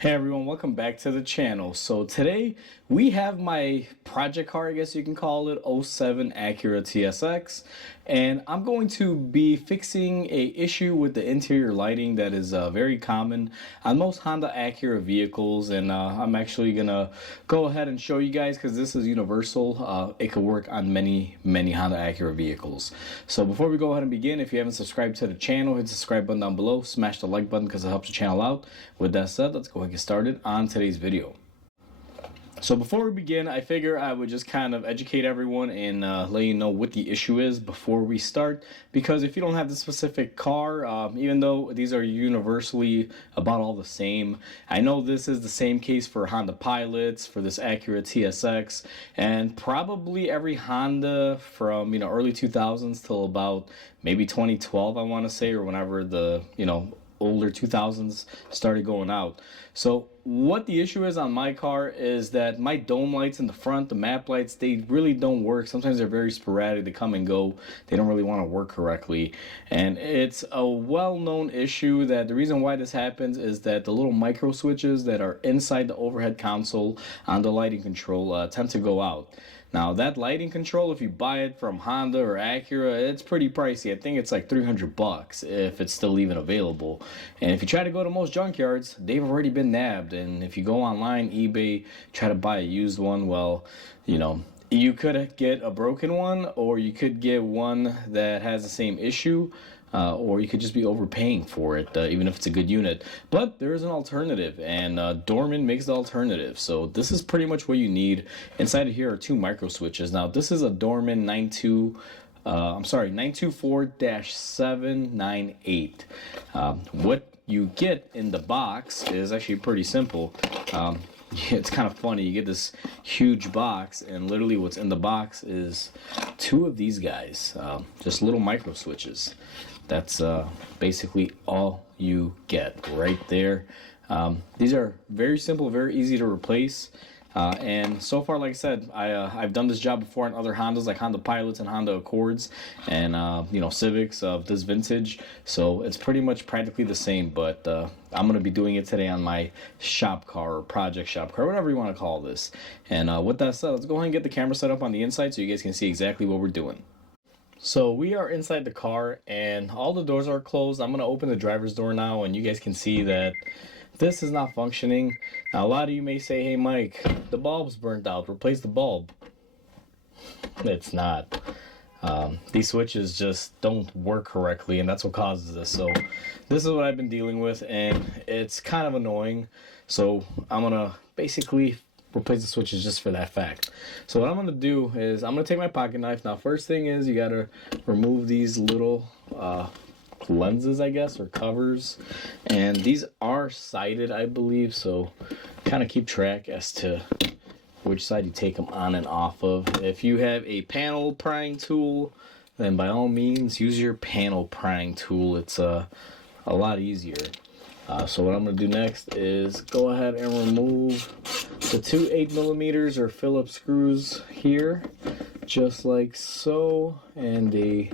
Hey everyone, welcome back to the channel. So today we have my project car, I guess you can call it, '07 Acura TSX, and I'm going to be fixing a issue with the interior lighting that is very common on most Honda Acura vehicles, and I'm actually gonna go ahead and show you guys because this is universal. It could work on many Honda Acura vehicles. So before we go ahead and begin, if you haven't subscribed to the channel, hit the subscribe button down below, smash the like button because it helps the channel out. With that said, let's go ahead and get started on today's video. So before we begin, I figure I would just kind of educate everyone and let you know what the issue is before we start, because if you don't have the specific car, even though these are universally about all the same, I know this is the same case for Honda Pilots, for this Acura TSX, and probably every Honda from early 2000s till about maybe 2012, I want to say, or whenever the older 2000s started going out. So what the issue is on my car is that my dome lights in the front, the map lights, they really don't work. Sometimes they're very sporadic, they come and go, they don't really want to work correctly. And it's a well-known issue that the reason why this happens is that the little micro switches that are inside the overhead console on the lighting control tend to go out. Now that lighting control, if you buy it from Honda or Acura, it's pretty pricey. I think it's like $300 if it's still even available. And if you try to go to most junkyards, they've already been nabbed. And if you go online, eBay, try to buy a used one, well, you could get a broken one, or you could get one that has the same issue. Or you could just be overpaying for it, even if it's a good unit. But there is an alternative, and Dorman makes the alternative. So this is pretty much what you need. Inside of here are two micro switches. Now this is a Dorman 924-798. What you get in the box is actually pretty simple. It's kind of funny. You get this huge box, and literally what's in the box is two of these guys, just little micro switches. That's basically all you get right there. These are very simple, very easy to replace. And so far, like I said, I've done this job before on other Hondas, like Honda Pilots and Honda Accords, and Civics of this vintage. So it's pretty much practically the same, but I'm going to be doing it today on my shop car or project shop car, whatever you want to call this. And with that said, let's go ahead and get the camera set up on the inside so you guys can see exactly what we're doing. So we are inside the car and all the doors are closed. I'm going to open the driver's door now, and you guys can see that this is not functioning. Now a lot of you may say, hey Mike, the bulb's burnt out, replace the bulb. It's not. These switches just don't work correctly, and that's what causes this. So this is what I've been dealing with, and it's kind of annoying. So I'm going to basically replace the switches just for that fact. So what I'm going to do is I'm going to take my pocket knife. Now first thing is you got to remove these little lenses, I guess, or covers, and these are sided, I believe, so kind of keep track as to which side you take them on and off of. If you have a panel prying tool, then by all means use your panel prying tool. It's a lot easier. So what I'm going to do next is go ahead and remove the two 8mm or Phillips screws here, just like so, and they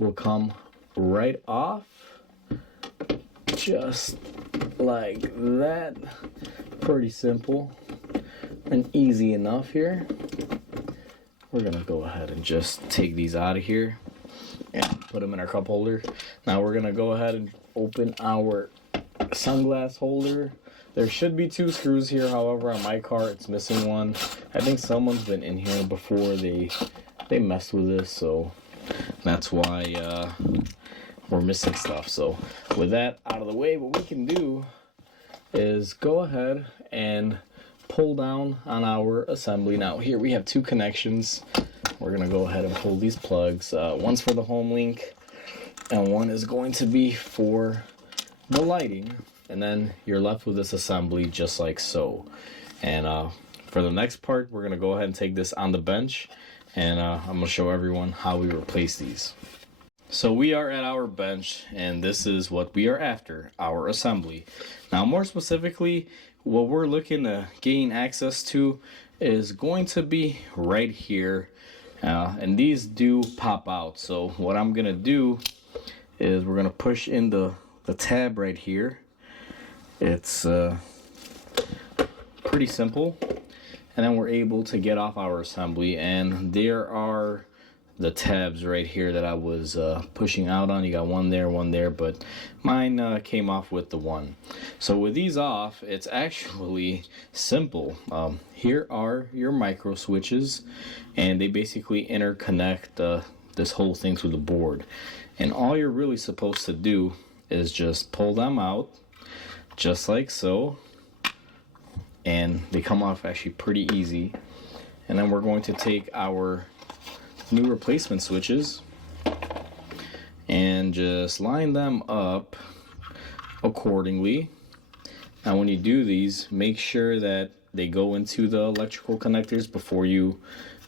will come right off, just like that. Pretty simple and easy enough here. We're going to go ahead and just take these out of here and put them in our cup holder. Now we're going to go ahead and open our sunglass holder. There should be two screws here, however on my car it's missing one. I think someone's been in here before, they messed with this, so that's why we're missing stuff. So with that out of the way, what we can do is go ahead and pull down on our assembly. Now here we have two connections. We're gonna go ahead and pull these plugs. One's for the home link and one is going to be for the lighting, and then you're left with this assembly just like so. And for the next part, we're gonna go ahead and take this on the bench, and I'm gonna show everyone how we replace these. So we are at our bench, and this is what we are after, our assembly. Now more specifically, what we're looking to gain access to is going to be right here, and these do pop out. So what I'm gonna do is we're gonna push in the tab right here. It's pretty simple. And then we're able to get off our assembly, and there are the tabs right here that I was pushing out on. You got one there, but mine came off with the one. So with these off, it's actually simple. Here are your micro switches, and they basically interconnect this whole thing through the board. And all you're really supposed to do is just pull them out, just like so. And they come off actually pretty easy. And then we're going to take our new replacement switches and just line them up accordingly. Now when you do these, make sure that they go into the electrical connectors before you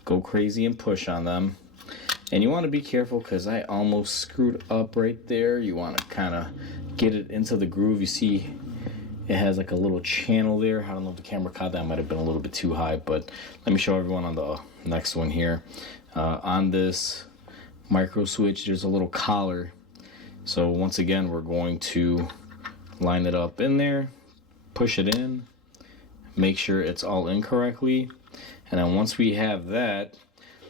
go crazy and push on them. And you want to be careful, because I almost screwed up right there. You want to kind of get it into the groove. You see it has like a little channel there. I don't know if the camera caught that. Might have been a little bit too high, but let me show everyone on the next one here. On this micro switch, there's a little collar. So once again, we're going to line it up in there, push it in, make sure it's all in correctly. And then once we have that,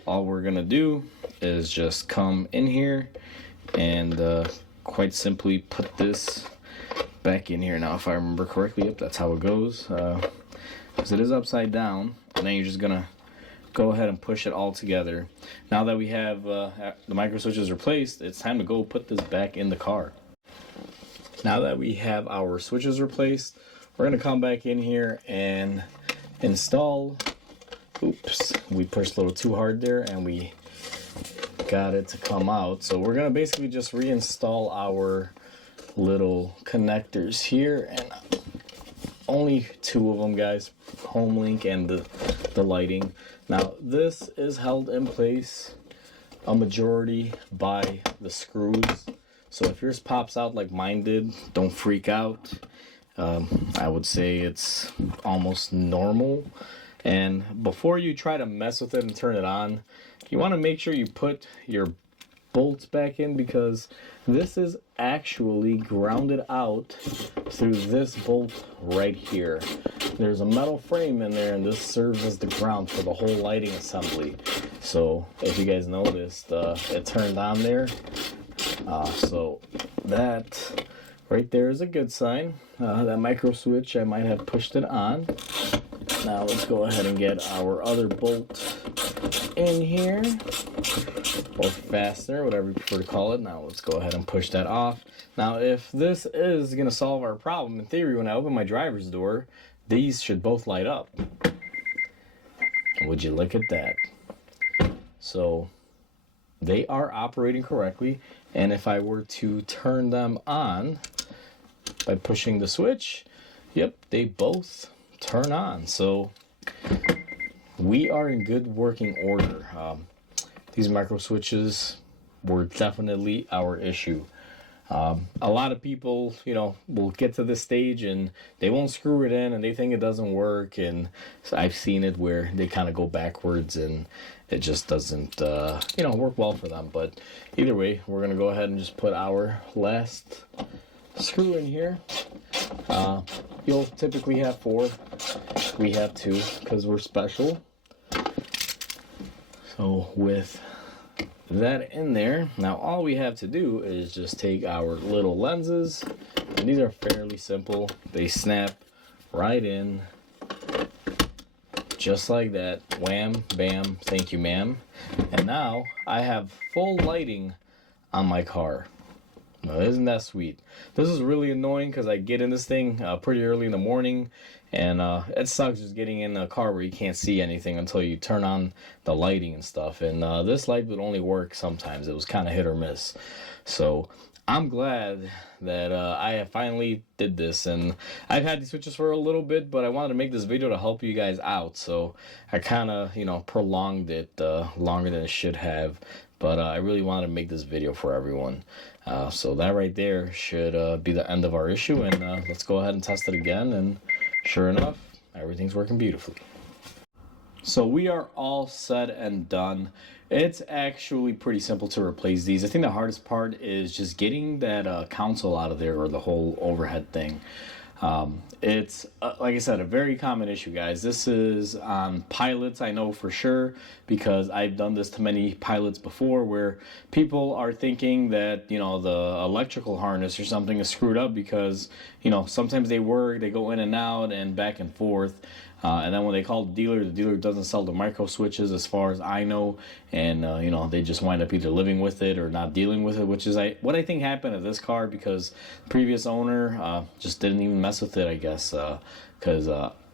all we're gonna do is just come in here and quite simply put this back in here. Now if I remember correctly, yep, that's how it goes, because it is upside down. And then you're just gonna go ahead and push it all together. Now that we have the micro switches replaced, it's time to go put this back in the car. Now that we have our switches replaced, we're gonna come back in here and install. Oops, we pushed a little too hard there and we got it to come out. So we're gonna basically just reinstall our little connectors here, and only two of them, guys, home link and the lighting. Now this is held in place a majority by the screws, so if yours pops out like mine did, don't freak out. I would say it's almost normal. And before you try to mess with it and turn it on, you want to make sure you put your bolts back in, because this is actually grounded out through this bolt right here. There's a metal frame in there, and this serves as the ground for the whole lighting assembly. So if you guys noticed, it turned on there. So that right there is a good sign. That micro switch, I might have pushed it on. Now let's go ahead and get our other bolt in here, or fastener, whatever you prefer to call it. Now let's go ahead and push that off. Now if this is going to solve our problem, in theory, when I open my driver's door, these should both light up. Would you look at that? So they are operating correctly, and if I were to turn them on by pushing the switch, yep, they both turn on. So we are in good working order. These micro switches were definitely our issue. A lot of people, will get to this stage and they won't screw it in and they think it doesn't work. And so I've seen it where they kind of go backwards and it just doesn't, work well for them. But either way, we're going to go ahead and just put our last screw in here. You'll typically have 4. We have 2 because we're special. So with that in there, now all we have to do is just take our little lenses, and these are fairly simple. They snap right in just like that. Wham, bam, thank you, ma'am. And now I have full lighting on my car. Now, isn't that sweet? This is really annoying because I get in this thing pretty early in the morning, and it sucks just getting in a car where you can't see anything until you turn on the lighting and stuff. And this light would only work sometimes. It was kind of hit or miss. So I'm glad that I finally did this, and I've had these switches for a little bit, but I wanted to make this video to help you guys out. So I kind of, prolonged it longer than it should have. But I really wanted to make this video for everyone. So that right there should be the end of our issue. And let's go ahead and test it again. And sure enough, everything's working beautifully. So we are all set and done. It's actually pretty simple to replace these. I think the hardest part is just getting that console out of there, or the whole overhead thing. It's like I said, a very common issue, guys. This is on pilots, I know for sure, because I've done this to many pilots before, where people are thinking that, you know, the electrical harness or something is screwed up because, you know, sometimes they work, they go in and out and back and forth. And then when they call the dealer doesn't sell the micro switches as far as I know. And, you know, they just wind up either living with it or not dealing with it, which is what I think happened to this car, because the previous owner just didn't even mess with it, I guess, because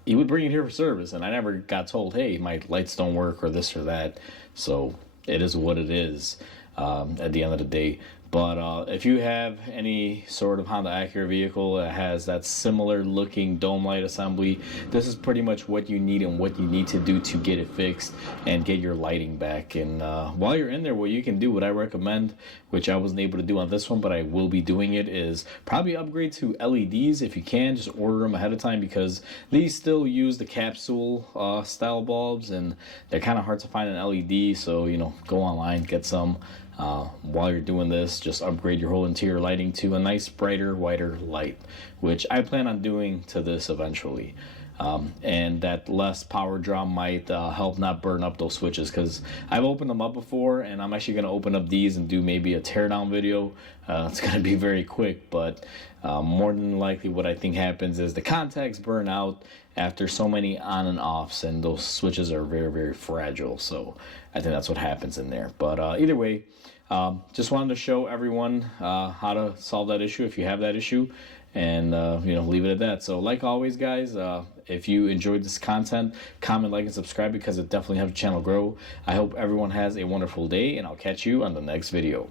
he would bring it here for service. And I never got told, hey, my lights don't work or this or that. So it is what it is at the end of the day. But if you have any sort of Honda Acura vehicle that has that similar looking dome light assembly, this is pretty much what you need and what you need to do to get it fixed and get your lighting back. And while you're in there, what you can do, what I recommend, which I wasn't able to do on this one, but I will be doing it, is probably upgrade to LEDs if you can. Just order them ahead of time, because these still use the capsule style bulbs, and they're kind of hard to find an LED. So, you know, go online, get some. While you're doing this, just upgrade your whole interior lighting to a nice, brighter, whiter light, which I plan on doing to this eventually. And that less power draw might help not burn up those switches, because I've opened them up before, and I'm actually going to open up these and do maybe a teardown video. It's going to be very quick, but more than likely what I think happens is the contacts burn out after so many on and offs, and those switches are very, very fragile. So I think that's what happens in there. But either way, just wanted to show everyone how to solve that issue if you have that issue, and you know, leave it at that. So like always, guys, if you enjoyed this content, comment, like, and subscribe, because it definitely helps the channel grow. I hope everyone has a wonderful day, and I'll catch you on the next video.